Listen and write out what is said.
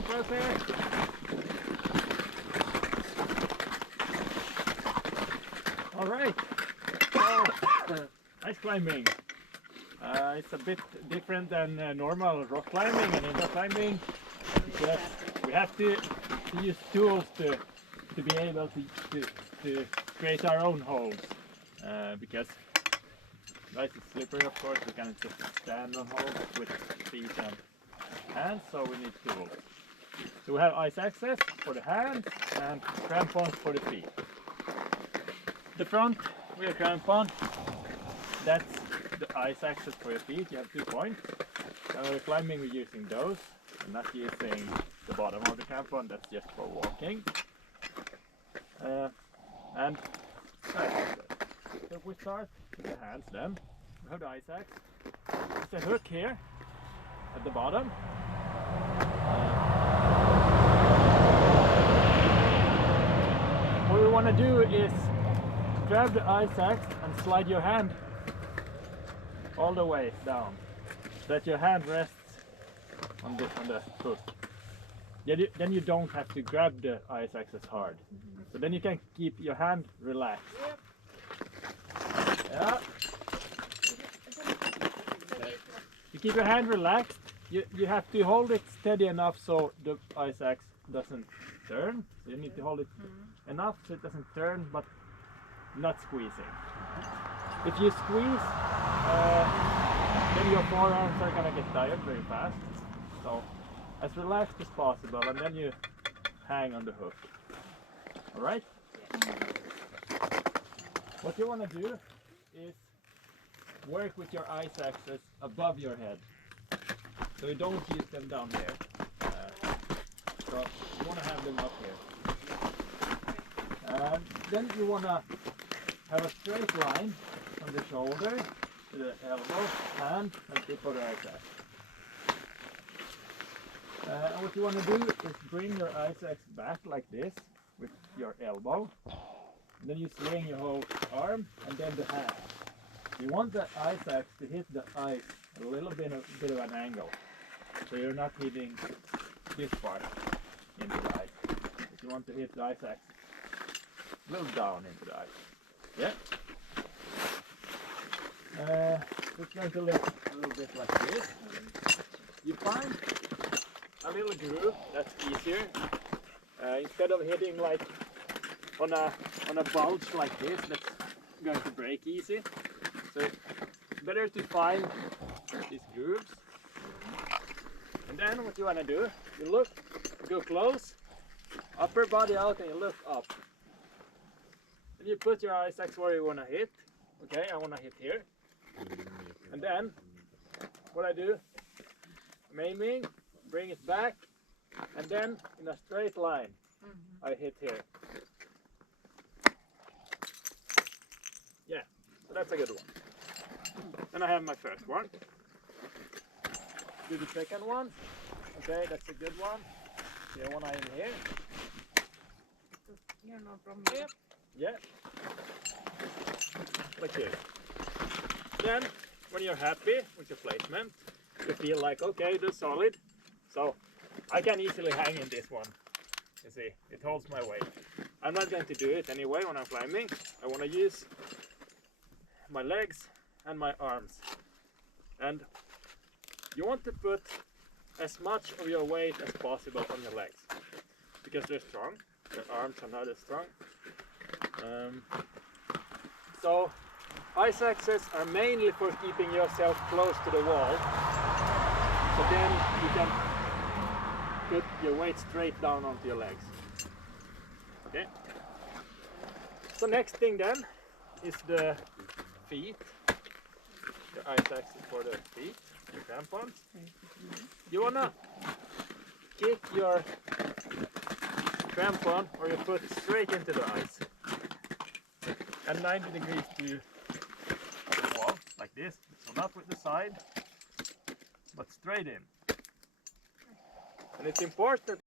again, perfect. All right. So, ice climbing. It's a bit different than normal rock climbing and indoor climbing because we have to use tools to be able to create our own holes because ice is slippery, of course. We can't just stand on holes with feet and hands, so we need tools. So we have ice access for the hands and crampons for the feet. The front we have crampon. That's the ice access for your feet. You have 2 points. And when we're climbing, we're using those. We're not using the bottom of the crampon. That's just for walking. And so if we start with the hands, then we have the ice axe. There's a hook here at the bottom. What we want to do is grab the ice axe and slide your hand all the way down, so that your hand rests on the hook. Then you don't have to grab the ice axe as hard. So then you can keep your hand relaxed. Yeah. You keep your hand relaxed. You have to hold it steady enough so the ice axe doesn't turn. So you need to hold it enough so it doesn't turn, but not squeezing. If you squeeze, then your forearms are gonna get tired very fast. So as relaxed as possible, and then you hang on the hook. All right? What you want to do is work with your ice axes above your head. So you don't use them down here. So you want to have them up here. Then you want to have a straight line from the shoulder to the elbow, hand, and tip of the ice axe. And what you want to do is bring your ice axe back like this with your elbow. And then you swing your whole arm and then the hand. You want the ice axe to hit the ice a little bit of an angle. So you're not hitting this part into the ice. But you want to hit the ice axe a little down into the ice. Yeah? It's going to look a little bit like this. You find a little groove that's easier. Instead of hitting like on a bulge like this, that's going to break easy. So it's better to find these grooves. And then what you want to do, you go close, upper body out, and you look up. And you put your ice axe where you want to hit. Okay, I want to hit here. And then what I do, I'm aiming, bring it back, and then in a straight line I hit here. Yeah, so that's a good one. Then I have my first one. Do the second one. Okay, that's a good one. See, I want to aim here. You're not from here. Yeah. Like this. Then, when you're happy with your placement, you feel like, okay, this is solid. So, I can easily hang in this one. You see, it holds my weight. I'm not going to do it anyway when I'm climbing. I want to use my legs and my arms. And you want to put as much of your weight as possible on your legs. Because they're strong. Your arms are not as strong. So ice axes are mainly for keeping yourself close to the wall. So then you can put your weight straight down onto your legs. Okay. So next thing then is the feet. The ice axes for the feet, the crampons. You wanna kick your crampon or your foot straight into the ice. And 90 degrees to the wall, like this. So not with the side, but straight in. And it's important